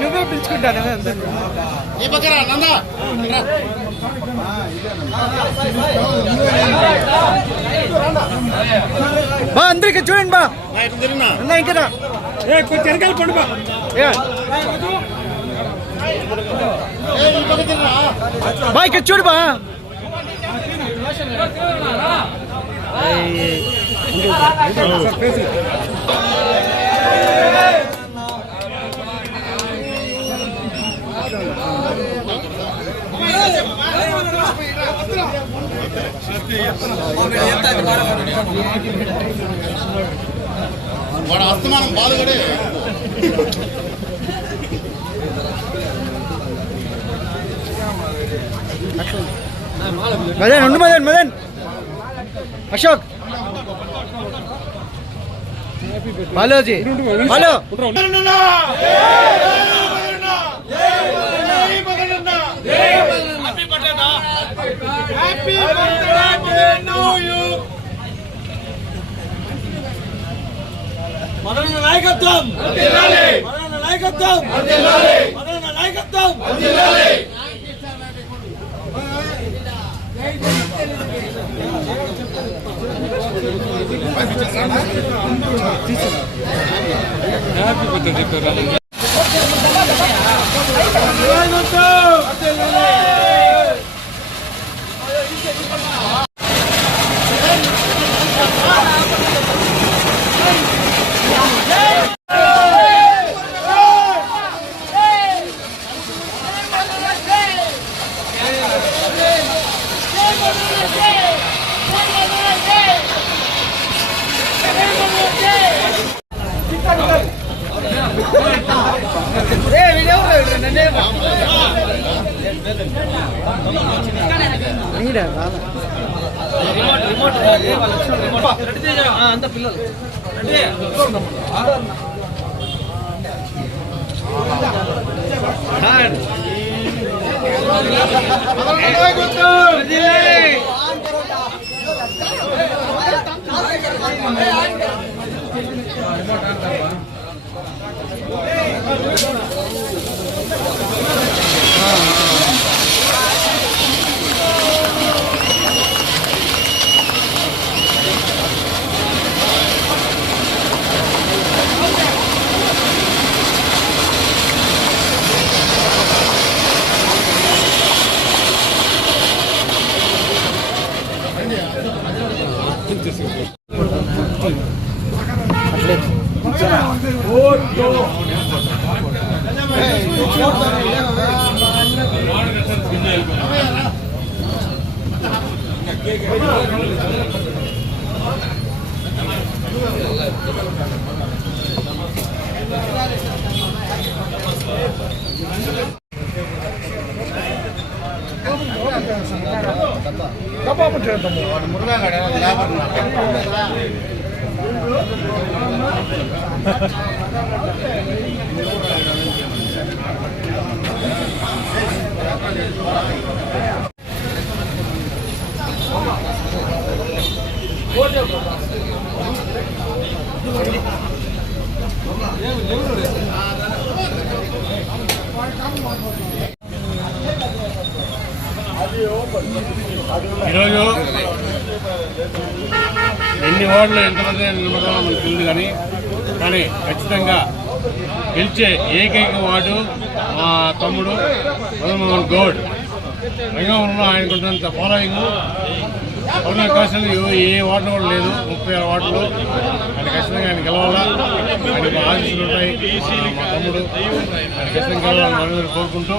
నువ్వే పిలుచుకుంటాను ఈ పక్కన నందా బా అందరికి చూడండి బా ఇంకా కొంచెం పండు బా ఇక్కడ చూడు బా వాడు అస్తమానం బాలుగడే మదన్ ఉండు మదన్ అశోక్ బాలోజీ హలో మదన నాయకత్వం మదన నాయకత్వం మదన నాయకత్వం హ్యాపీ బర్త్డే అంత పిల్లలు ఈరోజు ఎన్ని వార్డులు ఎంతమంది నిలబడాలో మనకు తెలియదు కానీ ఖచ్చితంగా గెలిచే ఏకైక వార్డు మా తమ్ముడు మదన్ గౌడ్. రంగంలో ఆయనకున్నంత ఫాలోయింగ్ అవకాశాలు ఏ వార్డు కూడా లేదు. 36 వార్డులు ఆయన ఖచ్చితంగా ఆయన గెలవాలా. ఆయనకు ఆశీస్సులు ఉంటాయి. మా తమ్ముడు ఆయన ఖచ్చితంగా గెలవాలని మనందరూ కోరుకుంటూ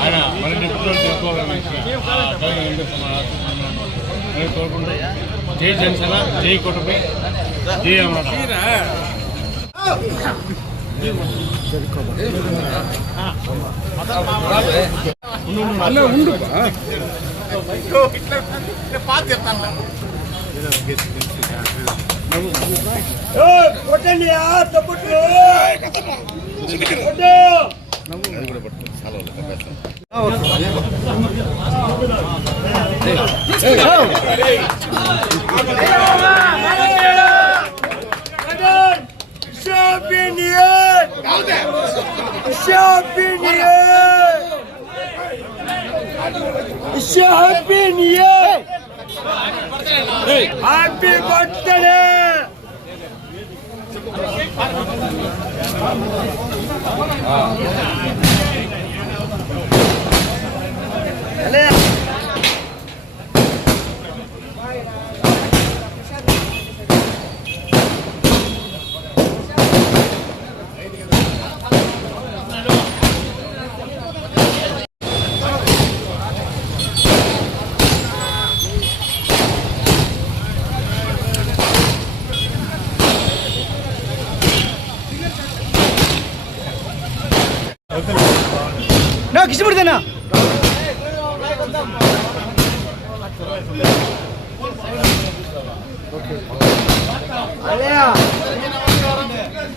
ఆయన మరిన్ని పుట్టిన చేసుకోవాలని కోరుకుంటూ జై జనసేన, జై కూటమి, జై అమరావతి. కొట్టండి. Happy birthday. నాకు ఇష్టపడితేనా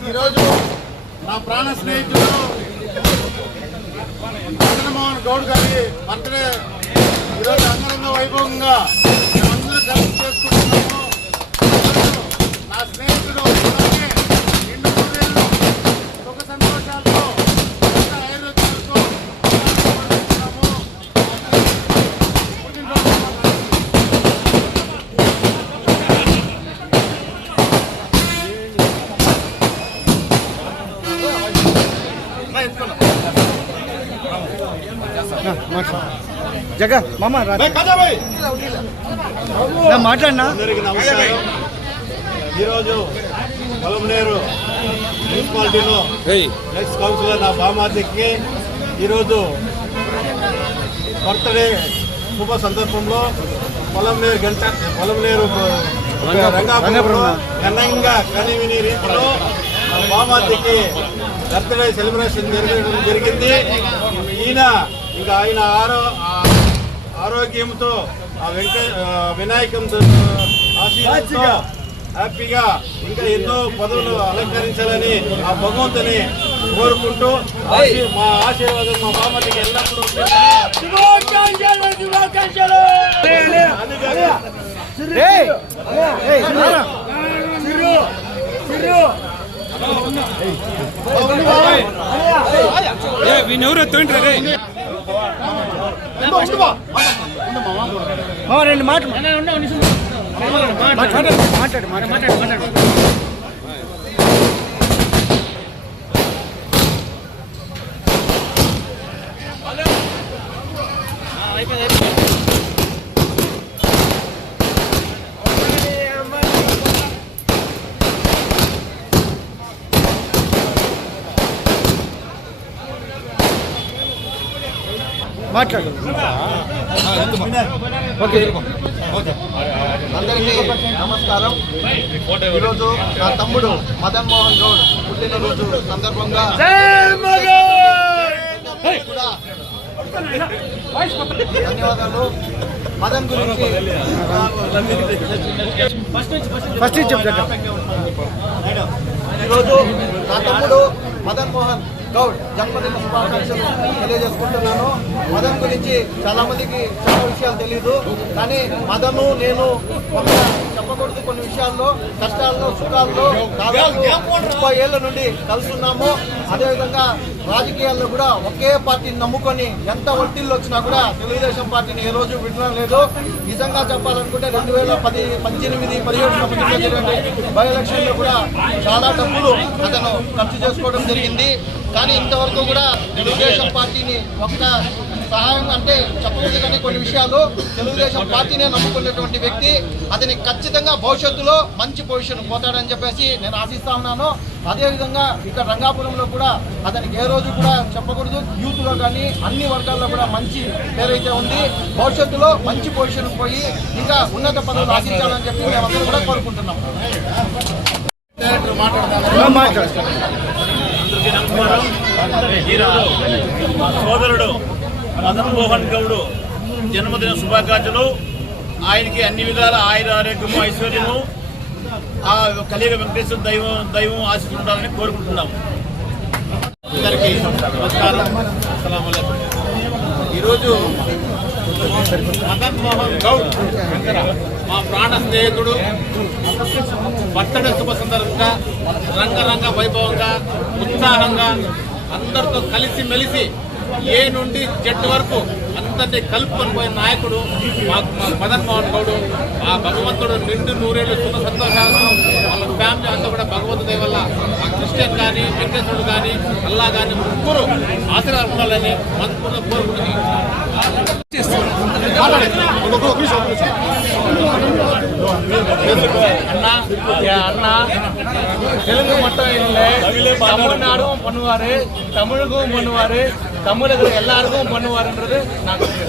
ఈరోజు నా ప్రాణ స్నేహితుడు చంద్రమోహన్ గౌడ్ గారి బర్త్డే ఈరోజు అంగరంగ వైభవంగా మేమందరూ కలిసి చేసుకుంటున్నాము. నా స్నేహితుడు అలాగే నిండు నూరేళ్ళు సుఖ సంతోషాలతో ఆయుర్వేదాలతో జగ మామ మాట్లాడినా. అందరికీ నమస్కారం. ఈరోజు పొలంనేరు మున్సిపాలిటీలో ఎక్స్ కౌన్సిలర్ నా బామాతికి ఈరోజు బర్త్డే శుభ సందర్భంలో పొలంనేరు రంగాపురంలో ఘనంగా కనివిని రీతిలో మా బామాతికి బర్త్డే సెలబ్రేషన్ జరిగింది. ఈయన ఇంకా ఆయన ఆరోగ్యంతో వినాయకంతో ఆశీర్వాదంతో హ్యాపీగా ఇంకా ఎన్నో పదవులు అలంకరించాలని ఆ భగవంతుని కోరుకుంటూ మా ఆశీర్వాదం మా బామ్మకి ఎల్లప్పుడూ వీనెవరో తోంటారే. రెండు మాటలు మాట్లాడు. మాట్లాడు. అందరికీ నమస్కారం. ఈరోజు నా తమ్ముడు మదన్ మోహన్ గౌడ్ పుట్టినరోజు సందర్భంగా కూడా ధన్యవాదాలు. మదన్ గురించి ఫస్ట్ చెప్పు. ఈరోజు నా తమ్ముడు మదన్ మోహన్ గౌడ్ జన్మదిన శుభాకాంక్షలు తెలియజేసుకుంటున్నాను. మదన్ గురించి చాలా మందికి చాలా విషయాలు తెలియదు, కానీ మదను నేను చెప్పకూడదు కొన్ని విషయాల్లో, కష్టాల్లో సుఖాల్లో దాదాపు 30 ఏళ్ల నుండి కలుస్తున్నాము. అదేవిధంగా రాజకీయాల్లో కూడా ఒకే పార్టీని నమ్ముకొని ఎంత ఒత్తిళ్ళు వచ్చినా కూడా తెలుగుదేశం పార్టీని ఏ రోజు విడడం లేదు. నిజంగా చెప్పాలనుకుంటే 2018-17 బై ఎలక్షన్లో కూడా చాలా డబ్బులు అతను ఖర్చు చేసుకోవడం జరిగింది. కానీ ఇంతవరకు కూడా తెలుగుదేశం పార్టీని ఒక్క సహాయం అంటే చెప్పకూడదు, కానీ కొన్ని విషయాలు తెలుగుదేశం పార్టీనే నమ్ముకునేటువంటి వ్యక్తి. అతని ఖచ్చితంగా భవిష్యత్తులో మంచి పొజిషన్ పోతాడని చెప్పేసి నేను ఆశిస్తా ఉన్నాను. అదేవిధంగా ఇక్కడ రంగాపురంలో కూడా అతనికి ఏ రోజు కూడా చెప్పకూడదు, యూత్లో కానీ అన్ని వర్గాల్లో కూడా మంచి పేరైతే ఉంది. భవిష్యత్తులో మంచి పొజిషన్ పోయి ఇంకా ఉన్నత పదవులు ఆశించాలని చెప్పి మేమందరం కూడా కోరుకుంటున్నాం. సోదరుడు మదన్ మోహన్ గౌడ్ జన్మదిన శుభాకాంక్షలు. ఆయనకి అన్ని విధాల ఆయుర ఆరోగ్యము ఐశ్వర్యము ఆ కలియుగ వెంకటేశ్వర దైవం ఆశీస్సులు ఉండాలని కోరుకుంటున్నాము. అందరికీ నమస్కారం. అస్సలాము అలైకుం. ఈరోజు మదన్ మోహన్ గౌడ్ మా ప్రాణ స్నేహితుడు బర్త్డే శుభ సందర్భంగా రంగరంగ వైభవంగా ఉత్సాహంగా అందరితో కలిసి మెలిసి ఏ నుండి జెడ్ వరకు అందరినీ కలుపుకొని పోయిన నాయకుడు మా మదన్ మోహన్ గౌడ్. ఆ భగవంతుడు నిండు నూరేళ్ళు సుఖ సంతోషాలతో వాళ్ళ ఫ్యామిలీ అంతా కూడా భగవంతుడి వల్ల ఆ క్రిస్టియన్ కానీ వెంకటేశ్వరుడు కానీ అల్లా కానీ ముగ్గురు ఆశీర్వాదం ఉండాలని మనస్ఫూర్తిగా కోరుకుంటున్నాను. அண்ணா தெலுங்கு மட்டும் இல்லை, தமிழ்நாடும் பண்ணுவாரு, தமிழுக்கும் பண்ணுவாரு, தமிழர்கள் எல்லாருக்கும் பண்ணுவாருன்றது நான் రవి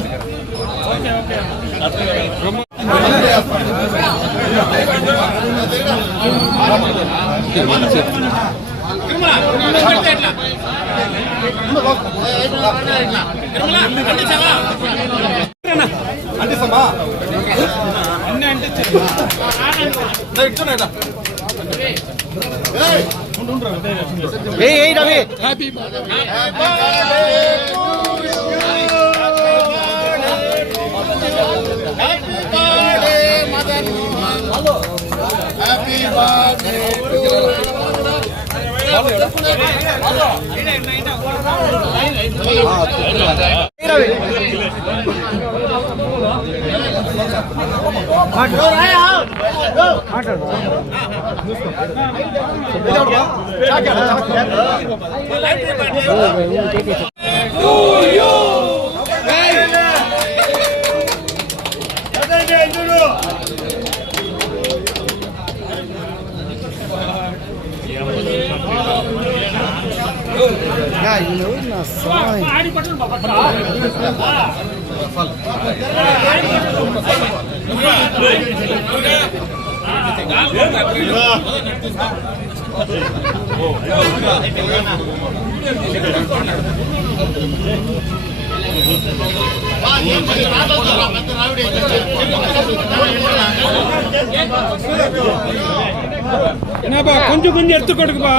కొంచెం కొంచెం ఎత్తు కొడుకుబా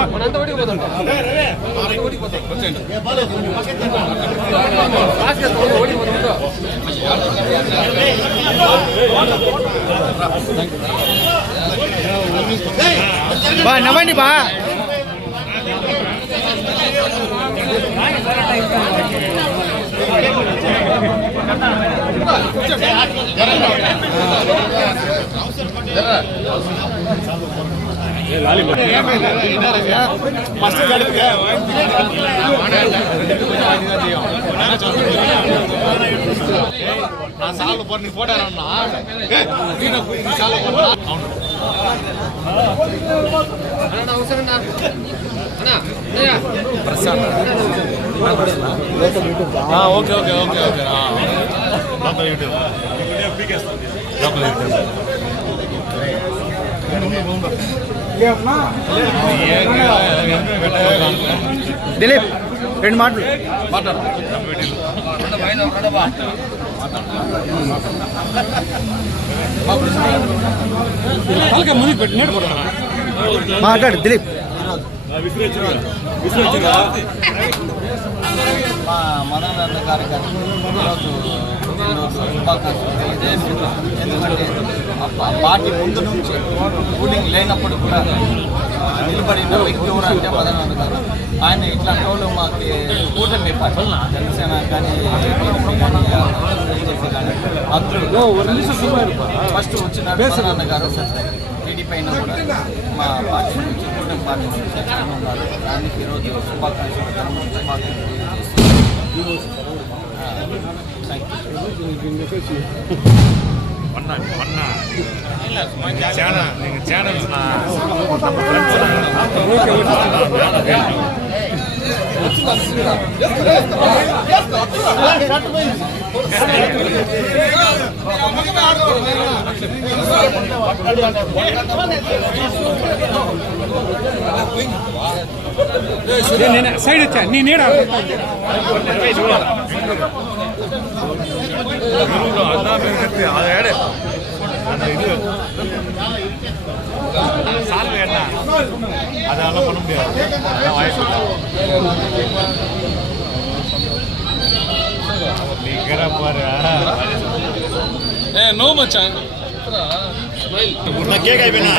బా నవ్వండి బా సార్లు పొన్ని పోటారన్నా okay okay okay okay Dilip రెండు మాటలు ముందు పెట్టి నేడు మాట్లాడు దిలీప్. మా మదన్ కార్యక్రమం ఈరోజు శుభాకాంక్షలు తెలియజేస్తుంది. ఎందుకంటే పార్టీ ముందు నుంచి రూలింగ్ లేనప్పుడు కూడా నిలబడిన వ్యక్తి ఎవరు అంటే మదన్ గారు. ఆయన ఇట్లాంటి వాళ్ళు మాకు కూటమి పార్టీ జనసేన కానీ అందరూ ఫస్ట్ వచ్చిన మదన్ గారు టీడీపీ అయినా కూడా మా పార్టీ నుంచి కూటమి పార్టీ నుంచి ఉన్నారు. దానికి ఈరోజు శుభాకాంక్షలు సైడ్ వచ్చా నీ నీడ அதெல்லாம் பண்ண முடியாது. வாய்ப்பு నో మచ్చా కేక్ అయిపోయినా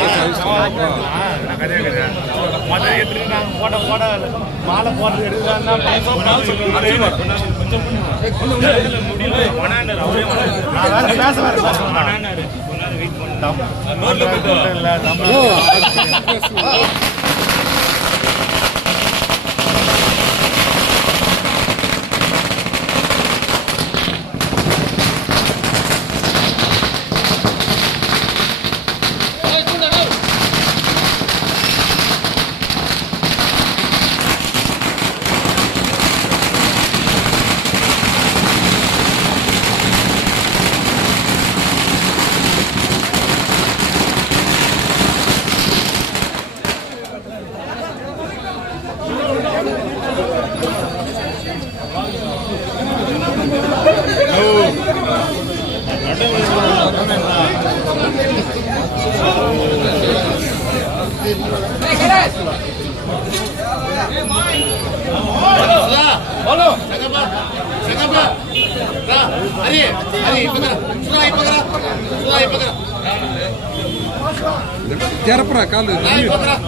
జరపరా కాలు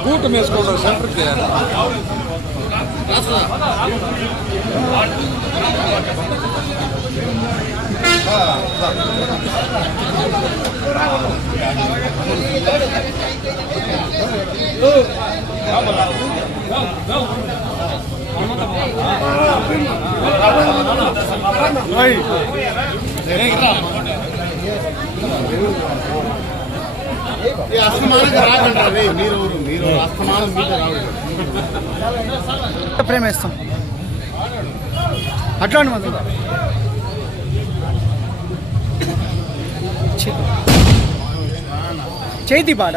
కూటం వేసుకోవడం సెంటర్కి అస్తమానంగా రాకండి మీరు అస్తమానం మీద రావడం ప్రేమేస్తాం అట్లా మాత్రం చేతి పాడ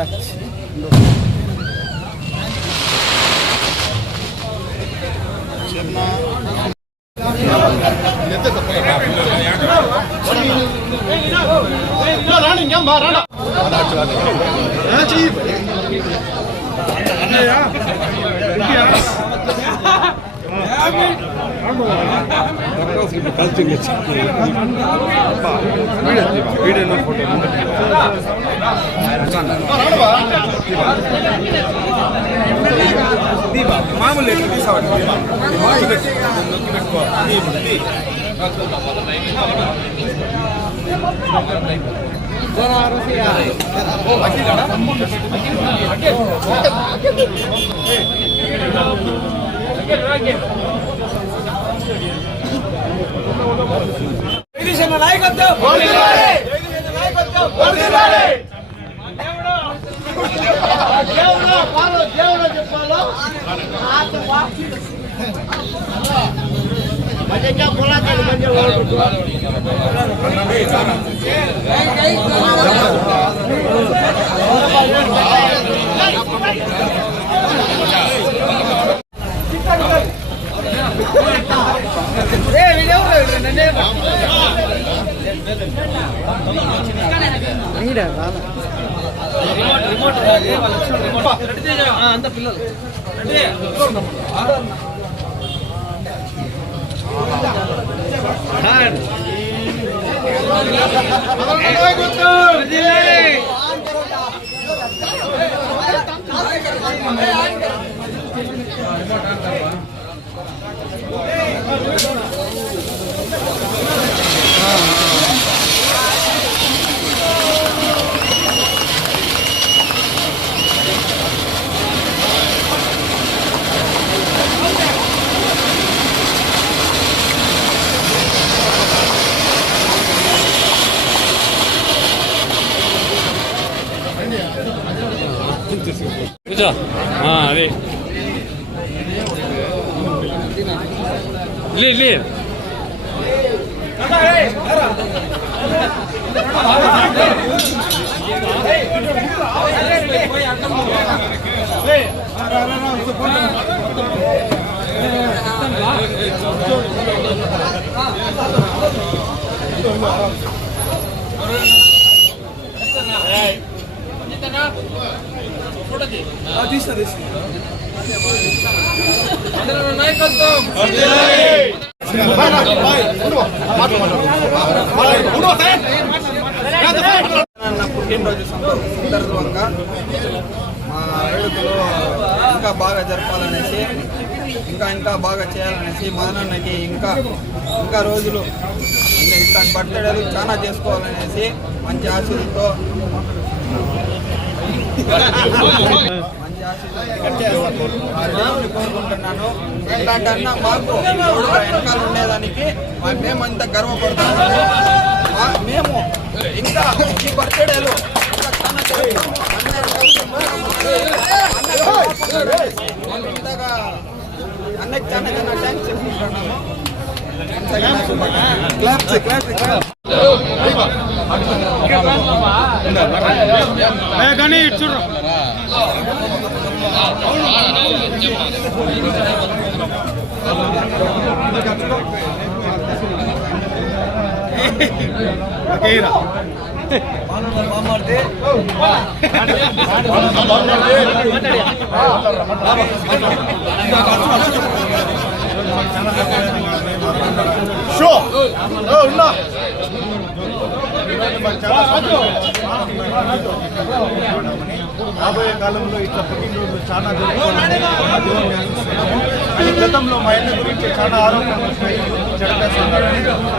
మామూలు అంత పిల్లలు అదే లేదు నాయకత్వం నా పుట్టినరోజు సందర్భంగా మా వేడుకలు ఇంకా బాగా జరపాలనేసి ఇంకా బాగా చేయాలనేసి మా నాన్నకి ఇంకా రోజులు ఇట్లాంటి బర్త్డేలు చాలా చేసుకోవాలనేసి మంచి ఆశలతో కోరుకుంటున్నాను. ఇట్లాంటి అన్న మాకు వెనకాల ఉండేదానికి మేమంతా గర్వపడుతున్నాము. మేము ఇంకా ఈ బర్త్డేలు అన్నకి చాలా థ్యాంక్స్ చెప్పుకుంటున్నాము. కానీ చూడు రాబోయే కాలంలో ఇట్లా పుట్టినరోజు చాలా జరుగుతుంది. గతంలో మా అన్న గురించి చాలా ఆరోపణలు వస్తాయి,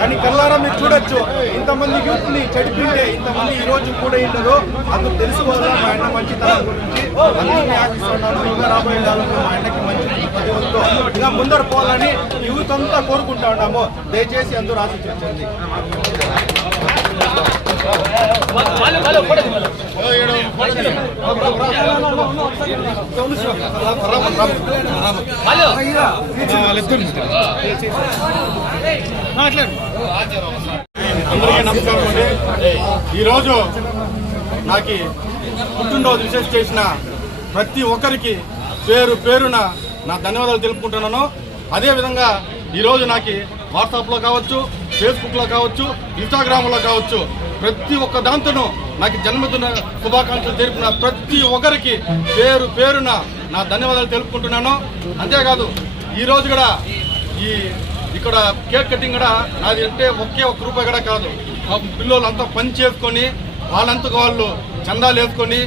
కానీ కల్లారా మీరు చూడొచ్చు, ఇంతమంది యూత్ ని చెడిపింటే ఇంతమంది ఈ రోజు కూడా ఉండదు. అది తెలుసుకోవాలా మా అన్న మంచితనం గురించి అందరినీ ఆశిస్తున్నాను. ఇంకా రాబోయే కాలంలో మా అన్నకి మంచి పదవులతో ఇంకా ముందర పోవాలని యూత్ అంతా కోరుకుంటా ఉన్నాము. దయచేసి అందరూ ఆశించండి. అందరికీ నమస్కారం అండి. ఈరోజు నాకు పుట్టినరోజు విశేష చేసిన ప్రతి ఒక్కరికి పేరున నా ధన్యవాదాలు తెలుపుకుంటున్నాను. అదేవిధంగా ఈరోజు నాకు వాట్సాప్లో కావచ్చు, ఫేస్బుక్లో కావచ్చు, ఇన్స్టాగ్రామ్లో కావచ్చు, ప్రతి ఒక్క దాంతోనూ నాకు జన్మదిన శుభాకాంక్షలు తెలిపిన ప్రతి ఒక్కరికి పేరున నా ధన్యవాదాలు తెలుపుకుంటున్నాను. అంతేకాదు ఈరోజు కూడా ఇక్కడ కేక్ కటింగ్ కూడా నాది అంటే ఒకే ₹1 కూడా కాదు. పిల్లలు అంతా పని చేసుకొని వాళ్ళంతకు వాళ్ళు చందాలు వేసుకొని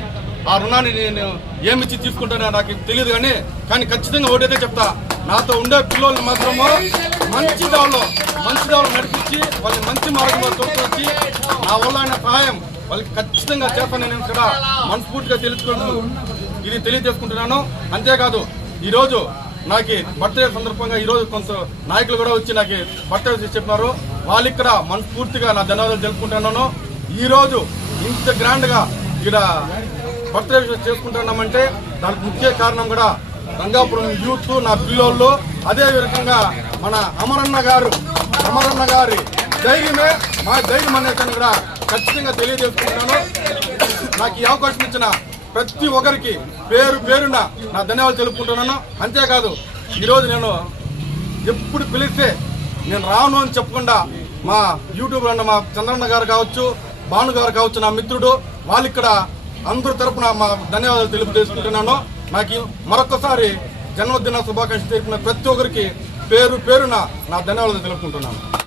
ఆ రుణాన్ని నేను ఏమిచ్చి తీసుకుంటానో నాకు తెలియదు. కానీ ఖచ్చితంగా ఒకటైతే చెప్తా, నాతో ఉండే పిల్లల్ని మాత్రము మంచి దావలో నడిపించి వాళ్ళని మంచి మార్గంలో తోడ్చి నా వల్ల అయిన సహాయం వాళ్ళకి ఖచ్చితంగా చేస్తాను. నేను కూడా మనస్ఫూర్తిగా తెలియజేసుకుంటున్నాను. అంతేకాదు ఈరోజు నాకు బర్త్డే సందర్భంగా ఈరోజు కొంత నాయకులు కూడా వచ్చి నాకు బర్త్డే చెప్పినారు. వాళ్ళకి కూడా మనస్ఫూర్తిగా నా ధన్యవాదాలు తెలుపుకుంటున్నాను. ఈరోజు ఇంత గ్రాండ్గా ఇక్కడ బర్త్డే చేసుకుంటున్నామంటే దానికి ముఖ్య కారణం కూడా రంగాపురం యూత్, నా పిల్లోళ్ళు, అదే విధంగా మన అమరన్న గారి ధైర్యమే మా ధైర్యం అనేది కూడా ఖచ్చితంగా తెలియజేసుకుంటున్నాను. నాకు ఈ అవకాశం ఇచ్చిన ప్రతి ఒక్కరికి పేరున నా ధన్యవాదాలు తెలుపుకుంటున్నాను. అంతేకాదు ఈరోజు నేను ఎప్పుడు పిలిస్తే నేను రాను అని చెప్పకుండా మా యూట్యూబ్లో ఉన్న మా చంద్రన్న గారు కావచ్చు, భాను గారు కావచ్చు, నా మిత్రుడు, వాళ్ళు ఇక్కడ అందరి తరపున మా ధన్యవాదాలు తెలియజేసుకుంటున్నాను. నాకు మరొకసారి జన్మదిన శుభాకాంక్షలు తెలిపిన ప్రతి ఒక్కరికి పేరున నా ధన్యవాదాలు తెలుపుకుంటున్నాను.